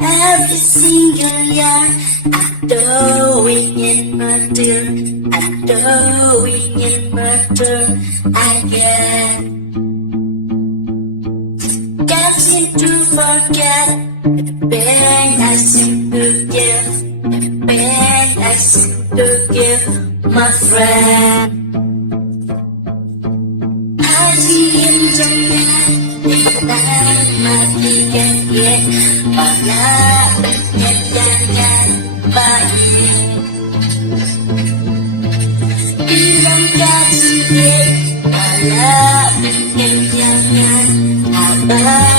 Every single year, adoring murder, adoring murder again. Can't seem to forget the pain I seem to give, the pain I seem to give, my friend. Hati injangnya dengan matikan dia, pada jangan baik. Bilang kasih dia, pada jangan abad.